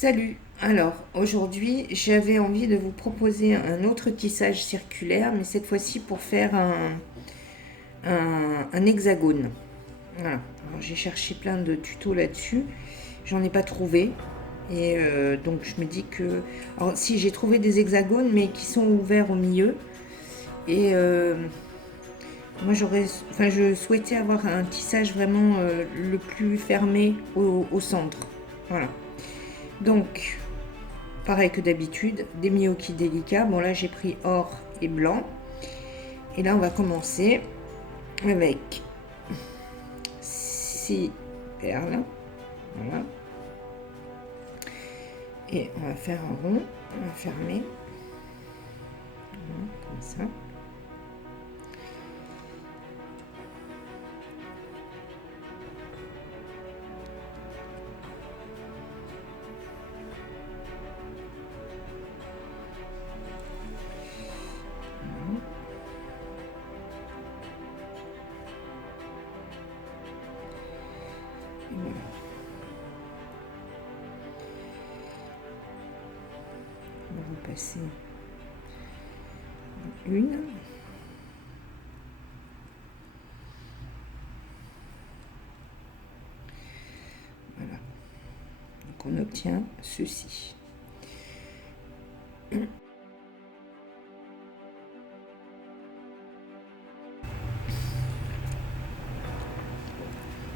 Salut! Alors, aujourd'hui, j'avais envie de vous proposer un autre tissage circulaire, mais cette fois-ci pour faire un hexagone. Voilà. Alors, j'ai cherché plein de tutos là-dessus. J'en ai pas trouvé. Et donc, je me dis que... Alors, si, j'ai trouvé des hexagones, mais qui sont ouverts au milieu. Et moi, je souhaitais avoir un tissage vraiment le plus fermé au centre. Voilà. Donc, pareil que d'habitude, des Miyoki délicats. Bon, là, j'ai pris or et blanc. Et là, on va commencer avec 6 perles. Voilà. Et on va faire un rond. On va fermer. Voilà, comme ça. Et voilà. On va repasser une. Voilà. Donc on obtient ceci.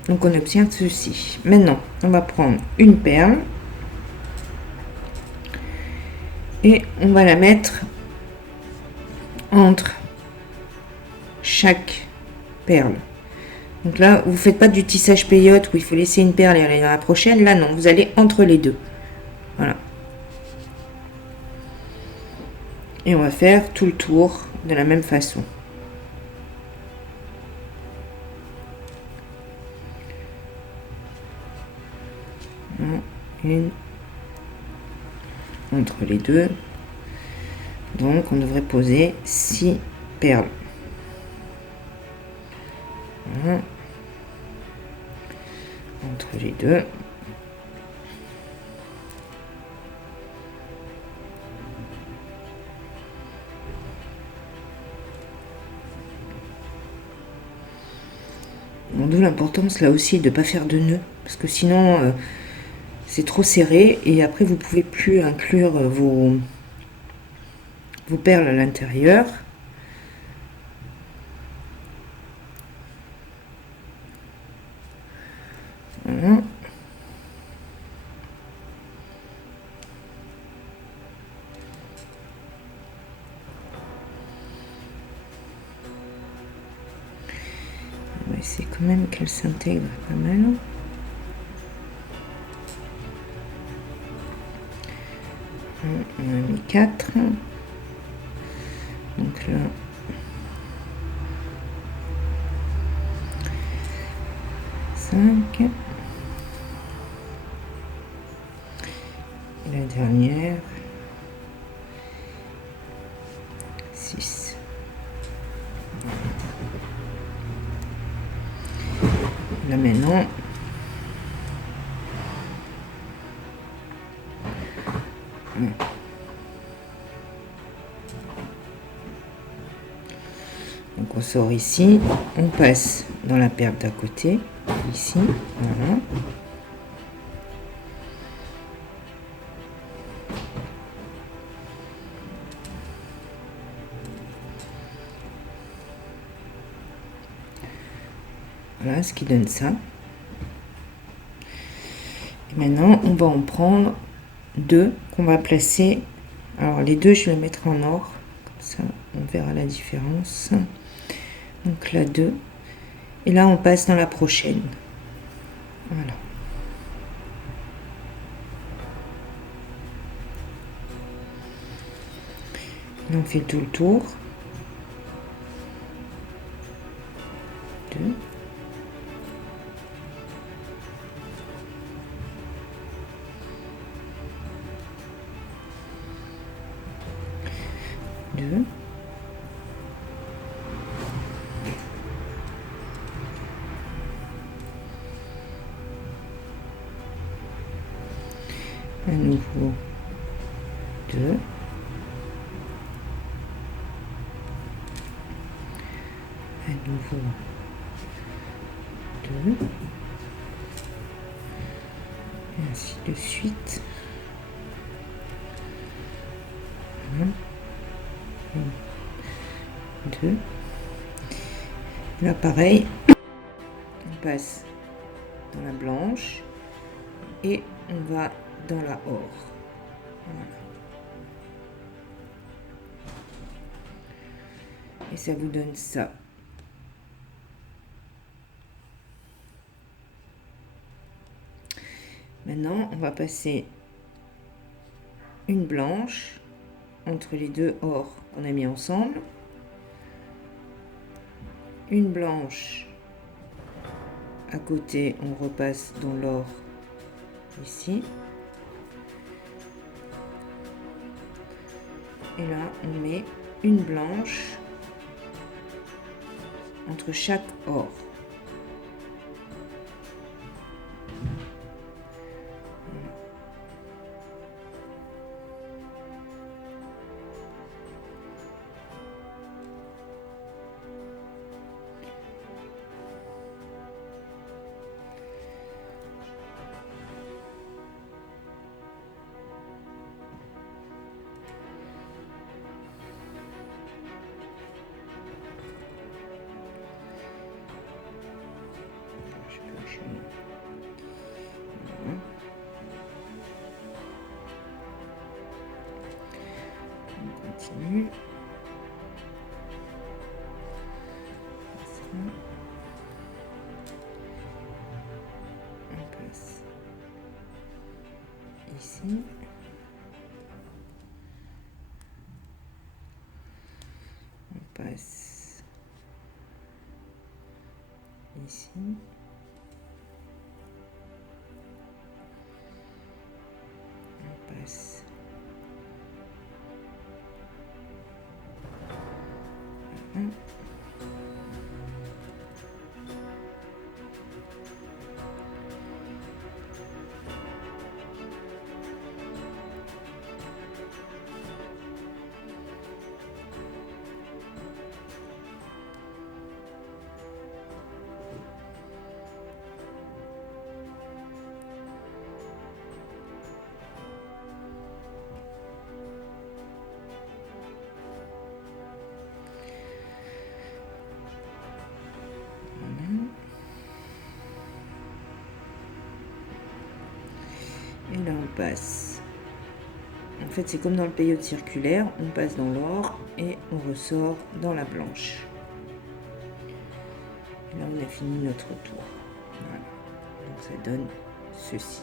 Donc on obtient ceci. Maintenant, on va prendre une perle et on va la mettre entre chaque perle. Donc là, vous ne faites pas du tissage peyote où il faut laisser une perle et aller dans la prochaine. Là, non, vous allez entre les deux. Voilà. Et on va faire tout le tour de la même façon. Une entre les deux. Donc, on devrait poser 6 perles. Voilà. Entre les deux. D'où l'importance là aussi de ne pas faire de nœuds, parce que sinon c'est trop serré et après vous pouvez plus inclure vos perles à l'intérieur. Voilà. On va essayer quand même qu'elle s'intègre pas mal. On a mis 4. Donc là, cinq. Et la dernière, 6. Là maintenant, donc on sort ici, on passe dans la perle d'à côté, ici, voilà. Voilà ce qui donne ça. Et maintenant, on va en prendre 2 qu'on va placer. Alors les 2, je vais mettre en or, comme ça on verra la différence. Donc là 2. Et là on passe dans la prochaine. Voilà. Là on fait tout le tour. 2. 2. à nouveau 2, à nouveau 2, et ainsi de suite. 1, 2. Là pareil, on passe dans la blanche et on va dans la or. Voilà. Et ça vous donne ça. Maintenant, on va passer une blanche entre les deux or qu'on a mis ensemble. Une blanche à côté, on repasse dans l'or ici. Et là, on met une blanche entre chaque or. On continue. On passe ici. On passe ici. On passe là. Et là on passe, en fait c'est comme dans le période circulaire, on passe dans l'or et on ressort dans la blanche. Et là on a fini notre tour. Voilà, donc ça donne ceci.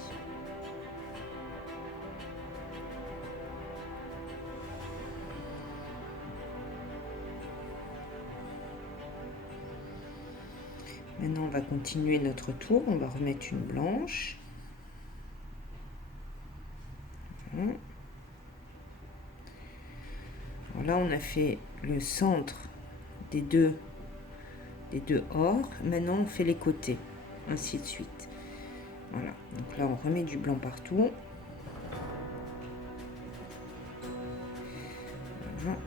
Maintenant on va continuer notre tour, on va remettre une blanche. Voilà. Là on a fait le centre des deux or. Maintenant on fait les côtés, ainsi de suite. Voilà, donc là on remet du blanc partout. Voilà.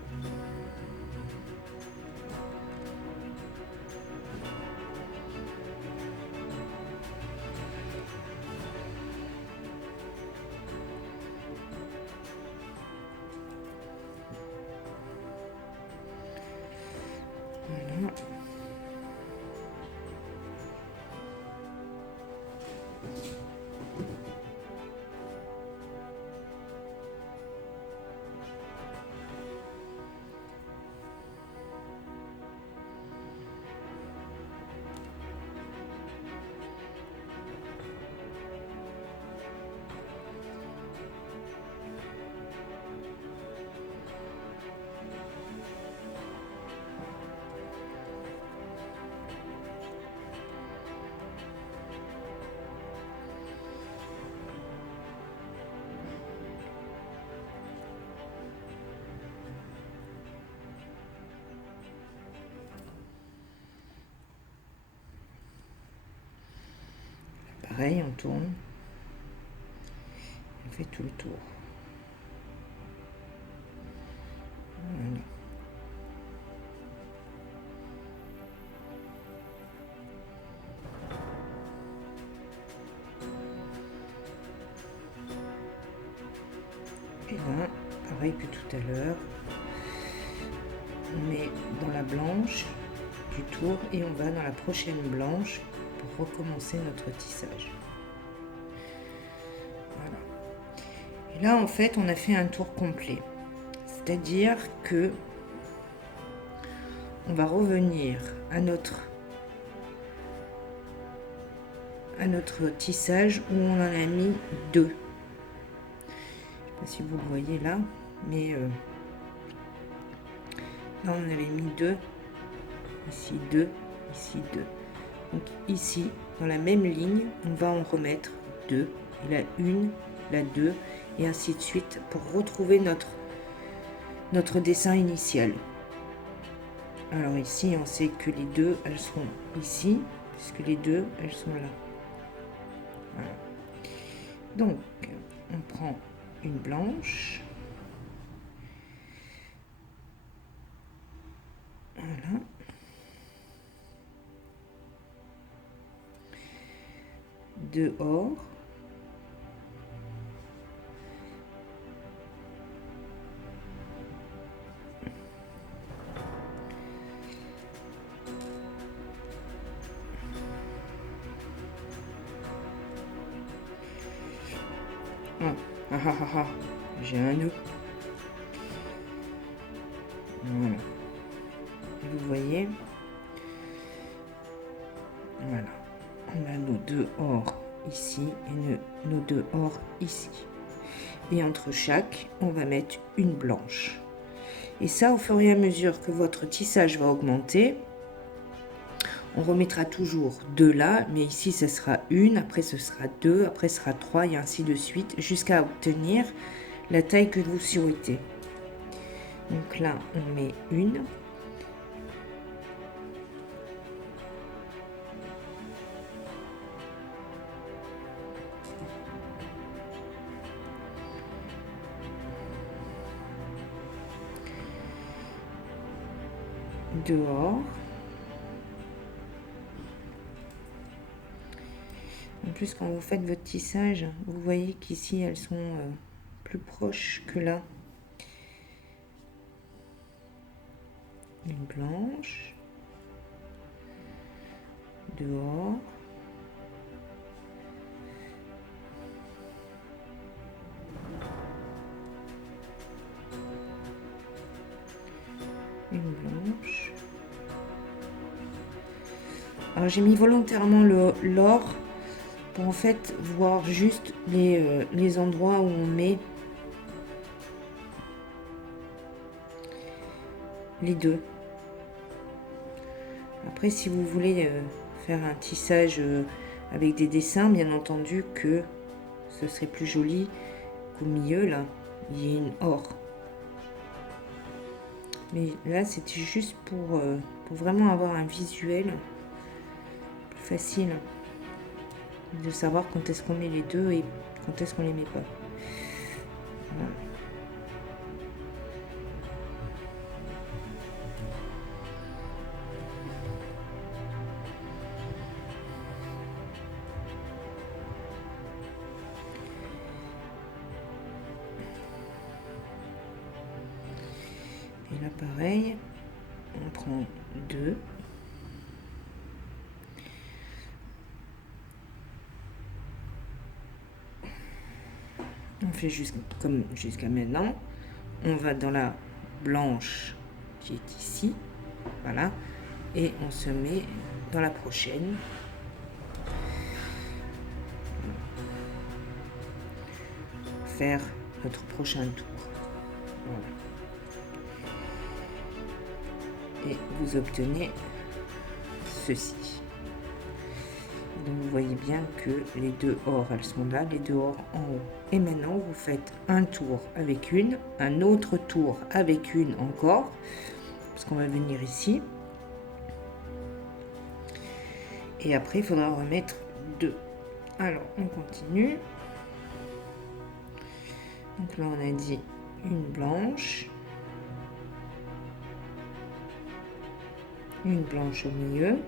Voilà. Pareil, on tourne. fait tout le tour. Voilà. Et là, pareil que tout à l'heure, on met dans la blanche du tour et on va dans la prochaine blanche pour recommencer notre tissage. Voilà. Et là, en fait, on a fait un tour complet. C'est-à-dire que on va revenir à notre tissage où on en a mis 2. Je ne sais pas si vous le voyez là, mais là on avait mis 2, ici 2, ici 2. Donc ici, dans la même ligne, on va en remettre 2, et la 1, la 2, et ainsi de suite pour retrouver notre dessin initial. Alors ici, on sait que les 2, elles seront ici, puisque les 2, elles sont là. Voilà. Donc, on prend une blanche. Voilà. Dehors. J'ai un nœud. Voilà. Vous voyez, voilà, on a nos 2 ors ici et nos 2 ors ici. Et entre chaque, on va mettre une blanche. Et ça, au fur et à mesure que votre tissage va augmenter, on remettra toujours 2 là, mais ici, ce sera 1, après ce sera 2, après ce sera 3, et ainsi de suite, jusqu'à obtenir la taille que vous souhaitez. Donc là, on met une. Dehors. En plus, quand vous faites votre tissage, vous voyez qu'ici, elles sont plus proches que là. Une blanche. Dehors. Une blanche. Alors j'ai mis volontairement l'or pour en fait voir juste les endroits où on met les 2. Après, si vous voulez faire un tissage avec des dessins, bien entendu que ce serait plus joli qu'au milieu là il y ait une or. Mais là, c'était juste pour vraiment avoir un visuel plus facile de savoir quand est-ce qu'on met les 2 et quand est-ce qu'on les met pas. Voilà. Et là, pareil, on prend 2. On fait comme jusqu'à maintenant. On va dans la blanche qui est ici. Voilà. Et on se met dans la prochaine. Faire notre prochain tour. Voilà. Et vous obtenez ceci. Donc vous voyez bien que les 2 ors, elles sont là, les 2 ors en haut. Et maintenant, vous faites un tour avec une, un autre tour avec une encore, parce qu'on va venir ici. Et après, il faudra remettre 2. Alors, on continue. Donc là, on a dit une blanche, une blanche au milieu,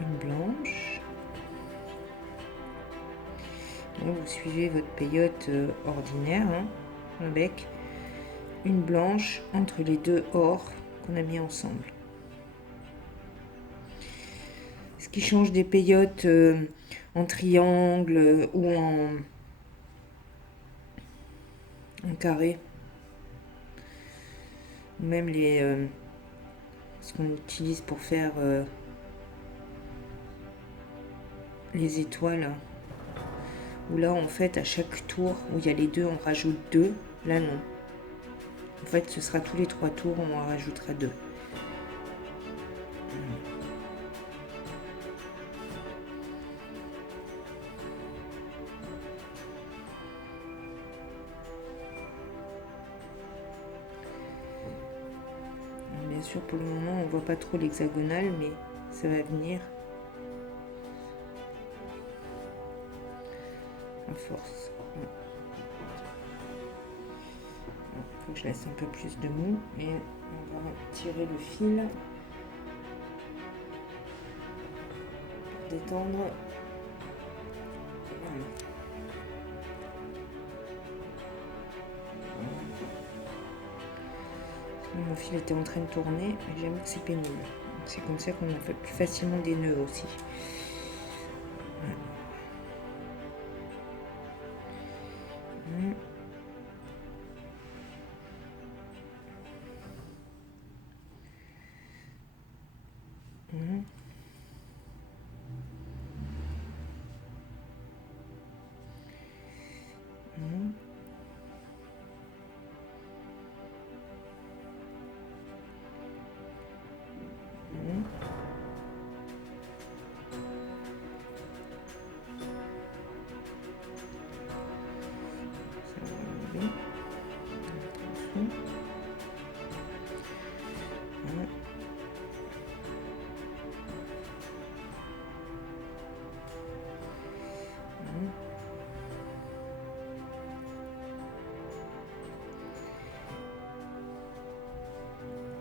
une blanche. Là, vous suivez votre peyote ordinaire, hein, avec une blanche entre les deux or qu'on a mis ensemble. Ce qui change des peyotes en triangle ou en carré, ou même ce qu'on utilise pour faire les étoiles, où là en fait à chaque tour où il y a les deux on rajoute 2, là non. En fait ce sera tous les 3 tours on en rajoutera 2. Bien sûr pour le moment on voit pas trop l'hexagonal, mais ça va venir à force. Il faut que je laisse un peu plus de mou et on va tirer le fil pour détendre. Voilà. Mon fil était en train de tourner, mais j'aime que c'est pénible. C'est comme ça qu'on a fait plus facilement des nœuds aussi. Voilà.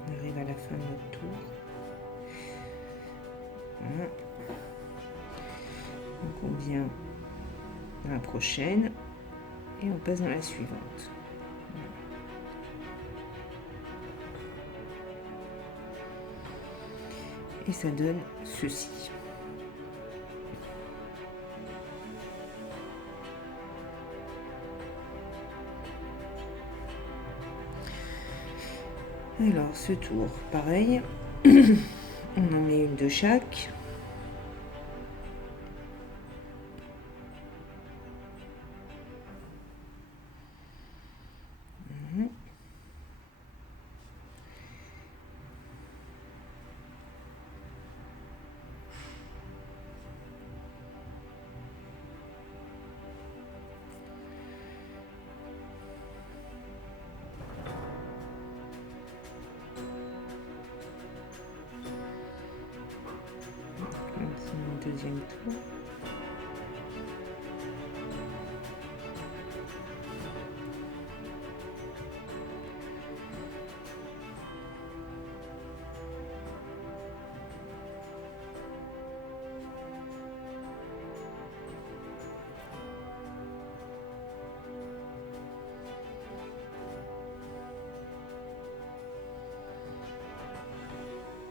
On arrive à la fin de notre tour. Voilà. Donc on vient dans la prochaine et on passe dans la suivante. Et ça donne ceci. Alors ce tour, pareil, on en met une de chaque. Deuxième tour.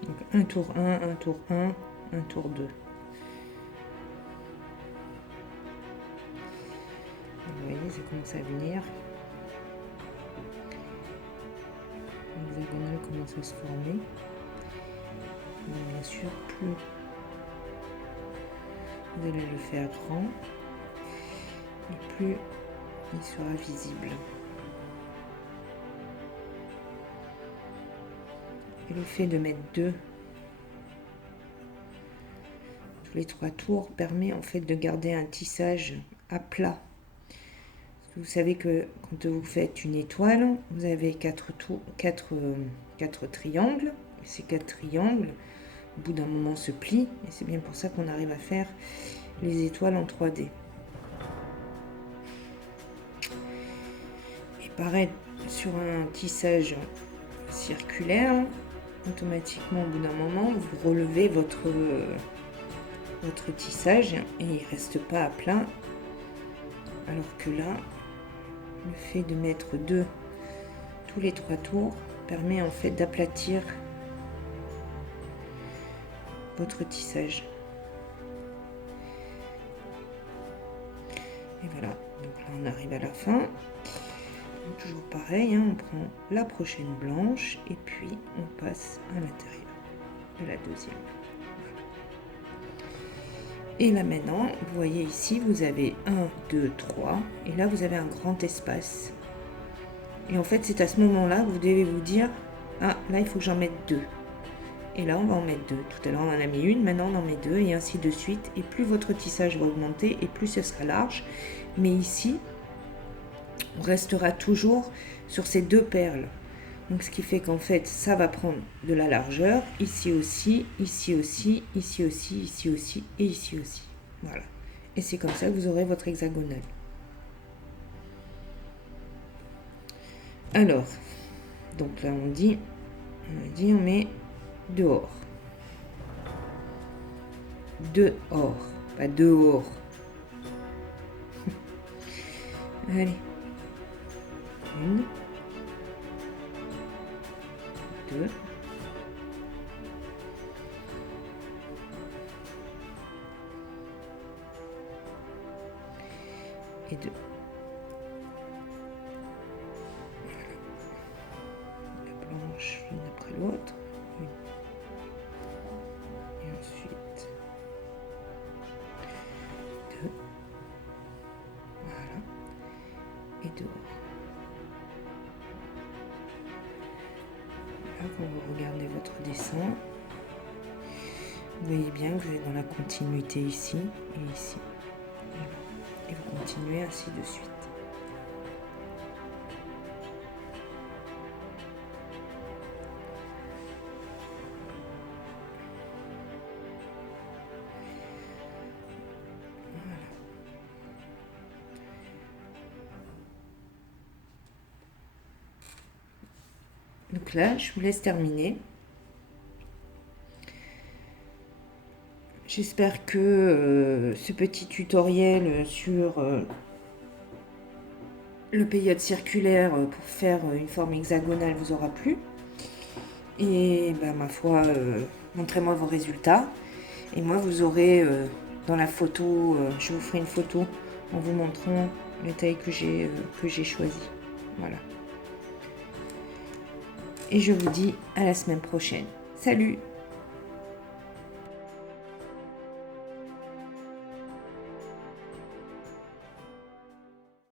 Donc un tour 1, un tour 1, un tour 2. Vous voyez, ça commence à venir. L'hexagonal commence à se former. Mais bien sûr, plus vous allez le faire grand, et plus il sera visible. Et le fait de mettre 2 tous les 3 tours permet en fait de garder un tissage à plat. Vous savez que quand vous faites une étoile, vous avez 4 triangles. Ces 4 triangles, au bout d'un moment se plie. Et c'est bien pour ça qu'on arrive à faire les étoiles en 3D. Et pareil, sur un tissage circulaire, automatiquement au bout d'un moment, vous relevez votre tissage et il reste pas à plat. Alors que là, le fait de mettre tous les 3 tours permet en fait d'aplatir votre tissage. Et voilà, donc là on arrive à la fin. Donc, toujours pareil, hein, on prend la prochaine blanche et puis on passe à l'intérieur de la deuxième. Et là maintenant, vous voyez ici, vous avez 1, 2, 3, et là vous avez un grand espace. Et en fait, c'est à ce moment-là que vous devez vous dire, ah, là il faut que j'en mette 2. Et là, on va en mettre 2. Tout à l'heure, on en a mis une, maintenant on en met 2, et ainsi de suite. Et plus votre tissage va augmenter, et plus ce sera large. Mais ici, on restera toujours sur ces 2 perles. Donc, ce qui fait qu'en fait, ça va prendre de la largeur, ici aussi, ici aussi, ici aussi, ici aussi, et ici aussi. Voilà. Et c'est comme ça que vous aurez votre hexagonale. Alors, donc là, on met dehors. Dehors, pas dehors. Allez. 1, 2. Et 2. Voilà. La blanche l'une après l'autre. Et ensuite 2. Voilà. Et dehors. Là, quand vous regardez votre dessin, vous voyez bien que vous êtes dans la continuité ici et ici. Voilà. Et vous continuez ainsi de suite. Voilà. Donc là, je vous laisse terminer. J'espère que ce petit tutoriel sur le période circulaire pour faire une forme hexagonale vous aura plu. Et ben, ma foi, montrez-moi vos résultats. Et moi, vous aurez dans la photo, je vous ferai une photo en vous montrant les tailles que j'ai choisies. Voilà. Et je vous dis à la semaine prochaine. Salut!